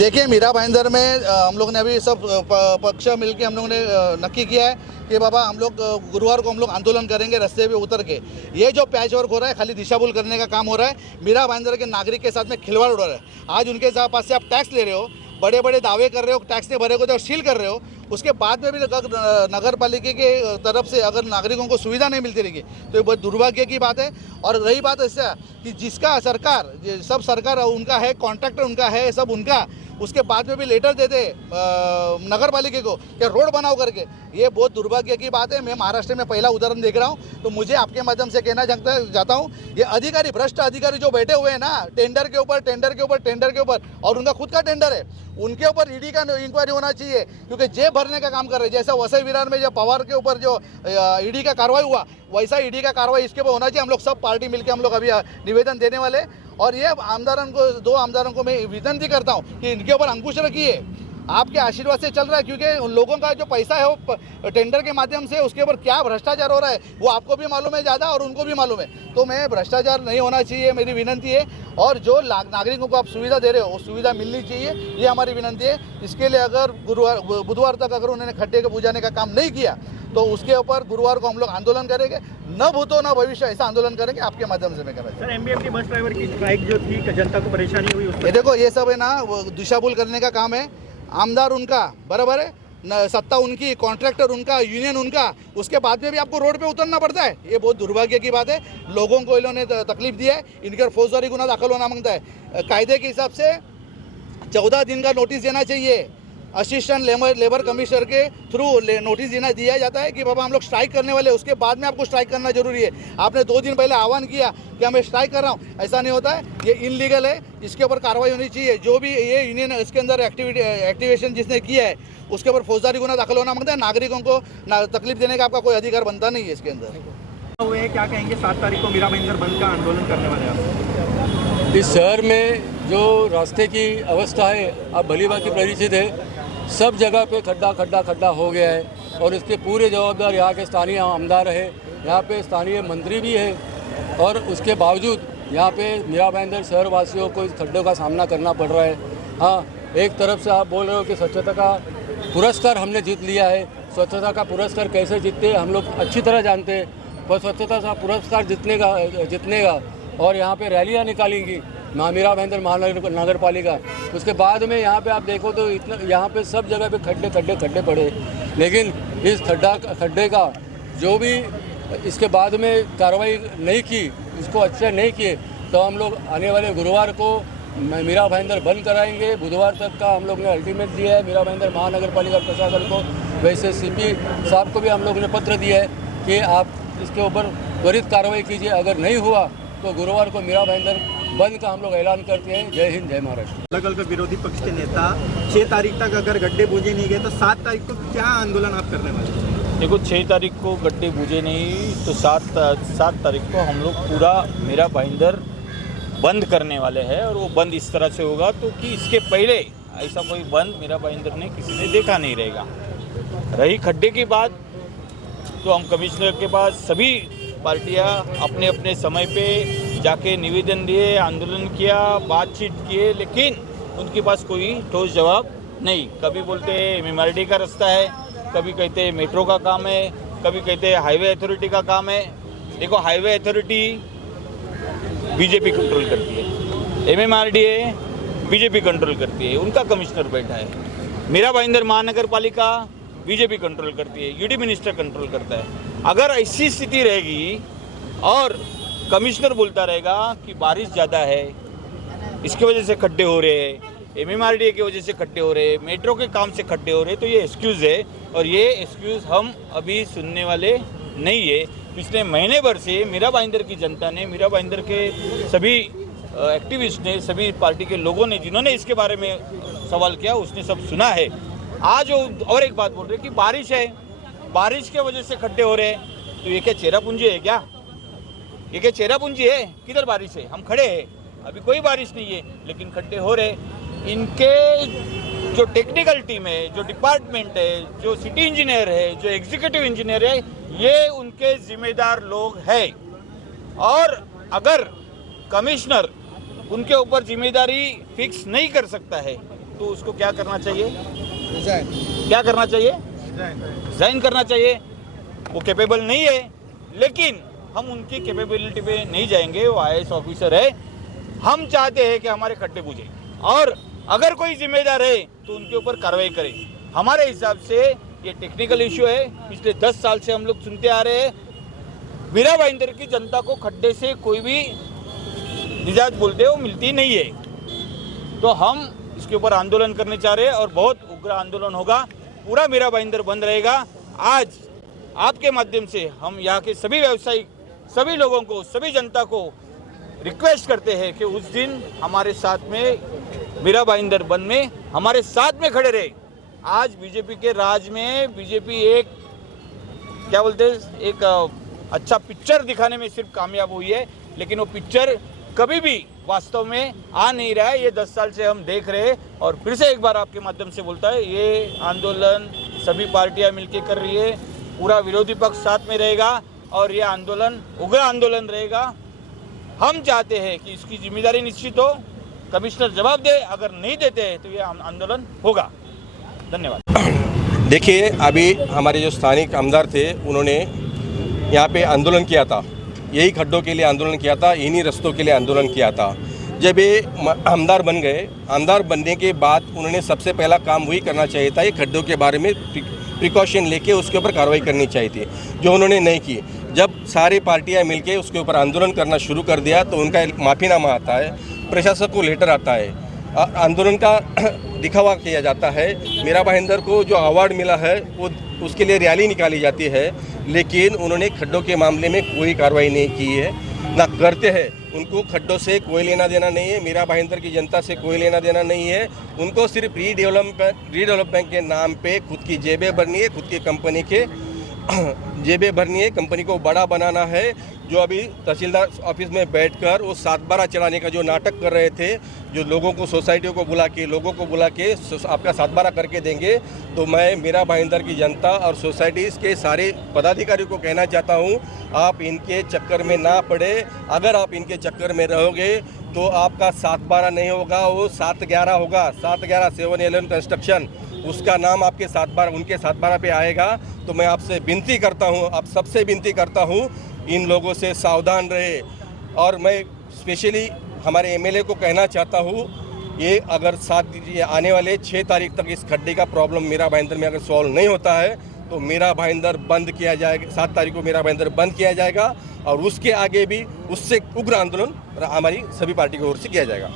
देखिए, मीरा भाईंदर में हम लोग ने अभी सब पक्ष मिलके हम लोगों ने नक्की किया है कि बाबा हम लोग गुरुवार को हम लोग आंदोलन करेंगे रास्ते पे उतर के। ये जो पैच वर्क हो रहा है खाली दिशाभूल करने का काम हो रहा है। मीरा भाईंदर के नागरिक के साथ में खिलवाड़ उड़ रहा है। आज उनके पास से आप टैक्स ले रहे हो, बड़े बड़े दावे कर रहे हो, टैक्स नहीं भरे को तो सील कर रहे हो, उसके बाद में भी नगर पालिका के तरफ से अगर नागरिकों को सुविधा नहीं मिलती रहेगी तो ये बहुत दुर्भाग्य की बात है। और रही बात ऐसा कि जिसका सरकार सब सरकार उनका है, कॉन्ट्रैक्टर उनका है, सब उनका, उसके बाद में भी लेटर देते नगर पालिका को कि रोड बनाओ करके, ये बहुत दुर्भाग्य की बात है। मैं महाराष्ट्र में पहला उदाहरण देख रहा हूँ, तो मुझे आपके माध्यम से कहना चाहता हूँ, ये अधिकारी, भ्रष्ट अधिकारी जो बैठे हुए हैं ना, टेंडर के ऊपर और उनका खुद का टेंडर है, उनके ऊपर ईडी का इंक्वायरी होना चाहिए, क्योंकि जेब भरने का काम कर रहे हैं। जैसा वसई विरार में जो पवार के ऊपर जो ईडी का कार्रवाई हुआ, वैसा ईडी का कार्रवाई इसके ऊपर होना चाहिए। हम लोग सब पार्टी मिलकर हम लोग अभी निवेदन देने वाले। और ये दो आमदारों को मैं विनती करता हूँ कि इनके ऊपर अंकुश रखिए। आपके आशीर्वाद से चल रहा है, क्योंकि उन लोगों का जो पैसा है वो टेंडर के माध्यम से, उसके ऊपर क्या भ्रष्टाचार हो रहा है वो आपको भी मालूम है ज़्यादा और उनको भी मालूम है। तो मैं भ्रष्टाचार नहीं होना चाहिए, मेरी विनती है। और जो नागरिकों को आप सुविधा दे रहे हो वो सुविधा मिलनी चाहिए, ये हमारी विनती है। इसके लिए अगर बुधवार तक अगर उन्होंने खड्डे को बुझाने का काम नहीं किया तो उसके ऊपर गुरुवार को हम लोग आंदोलन करेंगे। न भूतो न भविष्य, ऐसा आंदोलन करेंगे। आपके माध्यम से मैं कर रहा हूँ। सर, एमबीएमटी बस ड्राइवर की स्ट्राइक जो थी, जनता को परेशानी हुई, ये देखो, ये सब है ना, वो दिशाभूल करने का काम है। आमदार उनका बराबर है, सत्ता उनकी, कॉन्ट्रैक्टर उनका, यूनियन उनका, उसके बाद में भी आपको रोड पे उतरना पड़ता है। ये बहुत दुर्भाग्य की बात है। लोगों को इन्होंने तकलीफ दी है, इनके फौजदारी गुना दाखिल होना मांगता है। कायदे के हिसाब से 14 दिन का नोटिस देना चाहिए। असिस्टेंट लेबर कमिश्नर के थ्रू नोटिस दिया जाता है कि बाबा हम लोग स्ट्राइक करने वाले, उसके बाद में आपको स्ट्राइक करना जरूरी है। आपने 2 दिन पहले आह्वान किया कि मैं स्ट्राइक कर रहा हूँ, ऐसा नहीं होता है। ये इनलीगल है, इसके ऊपर कार्रवाई होनी चाहिए। जो भी ये यूनियन इसके अंदर एक्टिवेशन जिसने किया है उसके ऊपर फौजदारी गुना दाखिल होना मांगता है। नागरिकों को तकलीफ देने का आपका कोई अधिकार बनता नहीं है इसके अंदर। हुए क्या कहेंगे, 7 तारीख को मीरा भाईंदर बंद का आंदोलन करने वाले हैं। इस शहर में जो रास्ते की अवस्था है आप भली भांति परिचित है। सब जगह पे खड्डा हो गया है और इसके पूरे जवाबदार यहाँ के स्थानीय आमदार है, यहाँ पे स्थानीय मंत्री भी है। और उसके बावजूद यहाँ पे मीरा भाईंदर शहर वासियों को इस खड्डों का सामना करना पड़ रहा है। हाँ, एक तरफ से आप बोल रहे हो कि स्वच्छता का पुरस्कार हमने जीत लिया है। स्वच्छता का पुरस्कार कैसे जीतते हम लोग अच्छी तरह जानते हैं, पर स्वच्छता का पुरस्कार जितनेगा और यहाँ पे रैलियाँ निकालेंगी मीरा भाईंदर महानगर पालिका, उसके बाद में यहाँ पे आप देखो तो इतना यहाँ पे सब जगह पे खड्डे पड़े। लेकिन इस खड्डे का जो भी इसके बाद में कार्रवाई नहीं की, इसको अच्छे नहीं किए, तो हम लोग आने वाले गुरुवार को मीरा भाईंदर बंद कराएंगे। बुधवार तक का हम लोग ने अल्टीमेट दिया है मीरा भाईंदर महानगर पालिका प्रशासन को। वैसे सीपी साहब को भी हम लोग ने पत्र दिया है कि आप इसके ऊपर त्वरित कार्रवाई कीजिए। अगर नहीं हुआ तो गुरुवार को मीरा भाईंदर बंद का हम लोग ऐलान करते हैं। जय हिंद, जय महाराष्ट्र। अलग अलग विरोधी पक्ष के नेता 6 तारीख तक अगर गड्ढे बूझे नहीं गए तो 7 तारीख को क्या आंदोलन आप करने वाले हैं? देखो, 6 तारीख को गड्ढे बूझे नहीं तो 7 तारीख को हम लोग पूरा मीरा भाईंदर बंद करने वाले हैं। और वो बंद इस तरह से होगा तो कि इसके पहले ऐसा कोई बंद मीरा भाईंदर ने किसी ने देखा नहीं रहेगा। रही खड्डे की बात, तो हम कमिश्नर के पास सभी पार्टियां अपने अपने समय पे जाके निवेदन दिए, आंदोलन किया, बातचीत किए, लेकिन उनके पास कोई ठोस जवाब नहीं। कभी बोलते हैं MMRD का रास्ता है, कभी कहते हैं मेट्रो का काम है, कभी कहते हैं हाईवे अथॉरिटी का काम है। देखो, हाईवे अथॉरिटी बीजेपी कंट्रोल करती है, MMRD बीजेपी कंट्रोल करती है, उनका कमिश्नर बैठा है। मीरा भाईंदर महानगर पालिका बीजेपी कंट्रोल करती है, UD मिनिस्टर कंट्रोल करता है। अगर ऐसी स्थिति रहेगी और कमिश्नर बोलता रहेगा कि बारिश ज़्यादा है, इसकी वजह से खड्डे हो रहे हैं, MMRD की वजह से खड्डे हो रहे हैं, मेट्रो के काम से खड्डे हो रहे हैं, तो ये एक्सक्यूज़ है। और ये एक्सक्यूज़ हम अभी सुनने वाले नहीं है। पिछले महीने भर से मीरा भाईंदर की जनता ने, मीरा भाईंदर के सभी एक्टिविस्ट ने, सभी पार्टी के लोगों ने जिन्होंने इसके बारे में सवाल किया, उसने सब सुना है। आज और एक बात बोल रहे कि बारिश है, बारिश के वजह से खड्डे हो रहे हैं, तो ये क्या चेरापूंजी है क्या? ये क्या चेरापूंजी है? किधर बारिश है? हम खड़े हैं, अभी कोई बारिश नहीं है लेकिन खड्डे हो रहे। इनके जो टेक्निकल टीम है, जो डिपार्टमेंट है, जो सिटी इंजीनियर है, जो एग्जीक्यूटिव इंजीनियर है, ये उनके जिम्मेदार लोग हैं। और अगर कमिश्नर उनके ऊपर जिम्मेदारी फिक्स नहीं कर सकता है तो उसको क्या करना चाहिए? रिजाइन। क्या करना चाहिए? रिजाइन करना चाहिए। वो कैपेबल नहीं है, लेकिन हम उनकी कैपेबिलिटी पे नहीं जाएंगे। वो IAS ऑफिसर है। हम चाहते हैं कि हमारे खड्डे पूजे, और अगर कोई जिम्मेदार है तो उनके ऊपर कार्रवाई करें। हमारे हिसाब से ये टेक्निकल इशू है। पिछले 10 साल से हम लोग सुनते आ रहे हैं, मीरा भाईंदर की जनता को खड्डे से कोई भी निजात बोलते हो मिलती नहीं है। तो हम इसके ऊपर आंदोलन करने चाह रहे हैं, और बहुत उग्र आंदोलन होगा। पूरा मीरा भाईंदर बंद रहेगा। आज आपके माध्यम से हम यहाँ के सभी व्यावसायिक, सभी लोगों को, सभी जनता को रिक्वेस्ट करते हैं कि उस दिन हमारे साथ में मीरा भाईंदर बंद में हमारे साथ में खड़े रहे। आज बीजेपी के राज में बीजेपी एक क्या बोलते हैं, एक अच्छा पिक्चर दिखाने में सिर्फ कामयाब हुई है, लेकिन वो पिक्चर कभी भी वास्तव में आ नहीं रहा है। ये 10 साल से हम देख रहे हैं, और फिर से एक बार आपके माध्यम से बोलता है, ये आंदोलन सभी पार्टियां मिलकर कर रही है। पूरा विरोधी पक्ष साथ में रहेगा, और ये आंदोलन उग्र आंदोलन रहेगा। हम चाहते हैं कि इसकी जिम्मेदारी निश्चित हो, कमिश्नर जवाब दे। अगर नहीं देते हैं तो ये आंदोलन होगा। धन्यवाद। देखिए, अभी हमारे जो स्थानिक आमदार थे उन्होंने यहाँ पे आंदोलन किया था, यही खड्डों के लिए आंदोलन किया था, इन्हीं रास्तों के लिए आंदोलन किया था। जब ये आमदार बन गए, आमदार बनने के बाद उन्होंने सबसे पहला काम वही करना चाहिए था, ये खड्डों के बारे में प्रिकॉशन लेके उसके ऊपर कार्रवाई करनी चाहिए थी, जो उन्होंने नहीं की। जब सारी पार्टियां मिलके उसके ऊपर आंदोलन करना शुरू कर दिया तो उनका माफ़ीनामा आता है, प्रशासक को लेटर आता है, आंदोलन का दिखावा किया जाता है। मीरा भाईंदर को जो अवार्ड मिला है वो उसके लिए रैली निकाली जाती है, लेकिन उन्होंने खड्डों के मामले में कोई कार्रवाई नहीं की है, ना करते हैं। उनको खड्डों से कोई लेना देना नहीं है, मीरा भाईंदर की जनता से कोई लेना देना नहीं है। उनको सिर्फ रीडेवलपमेंट के नाम पे खुद की जेबें भरनी है, खुद की कंपनी के जेबें भरनी है, कंपनी को बड़ा बनाना है। जो अभी तहसीलदार ऑफिस में बैठकर वो 7/12 चलाने का जो नाटक कर रहे थे, जो लोगों को, सोसाइटियों को बुला के, लोगों को बुला के आपका 7/12 करके देंगे, तो मैं मीरा भाईंदर की जनता और सोसाइटीज़ के सारे पदाधिकारियों को कहना चाहता हूँ, आप इनके चक्कर में ना पड़े। अगर आप इनके चक्कर में रहोगे तो आपका 7/12 नहीं होगा, वो 7/11 होगा। 7/11 7-11 कंस्ट्रक्शन, उसका नाम आपके 7/12 उनके 7/12 पे आएगा। तो मैं आपसे विनती करता हूँ, आप सबसे विनती करता हूँ, इन लोगों से सावधान रहे। और मैं स्पेशली हमारे MLA को कहना चाहता हूँ, ये अगर आने वाले 6 तारीख तक इस खड्डे का प्रॉब्लम मीरा भाईंदर में अगर सॉल्व नहीं होता है तो मीरा भाईंदर बंद किया जाएगा। 7 तारीख को मीरा भाईंदर बंद किया जाएगा, और उसके आगे भी उससे उग्र आंदोलन हमारी सभी पार्टी की ओर से किया जाएगा।